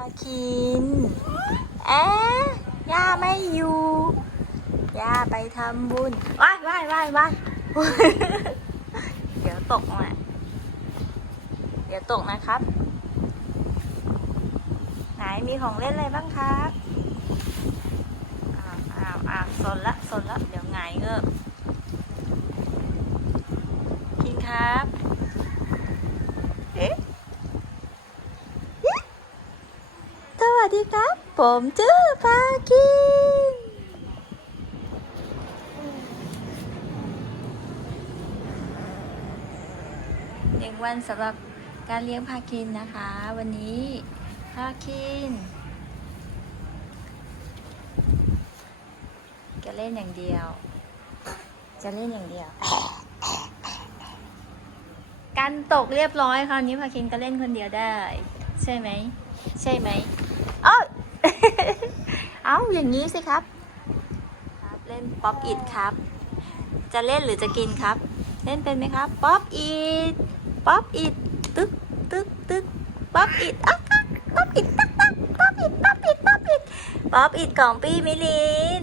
าคิน เอ๊ะย่าไม่อยู่ ย่าไปทำบุญว้ายว้ายว้ายว้ายเดี๋ยวตกมาเดี๋ยวตกนะครับ ไหนมีของเล่นอะไรบ้างครับอ้าวอ้าวอ้าวสนละสนละเดี๋ยวหงเงือบกินครับ เอ๊ะ ส วัสดีครับ ผมชื่อพาคิน หนึ่งวันสำหรับการเลี้ยงพาคินนะคะ วันนี้พาคินจะเล่นอย่างเดียว จะเล่นอย่างเดียว กันตกเรียบร้อยคราวนี้พาคินก็เล่นคนเดียวได้ ใช่ไหม ใช่ไหม เอ้ยเอาอย่างนี้สิครับ ครับเล่นป๊อปอิดครับ จะเล่นหรือจะกินครับ เล่นเป็นไหมครับป๊อปอิดป๊อปอิดตึ๊กตึ๊กตึ๊กป๊อปอิดอ๊ะอะป๊อปอิดตักตักป๊อปอิดป๊อปอิดป๊อปอิดป๊อปอิดของพี่มิลิน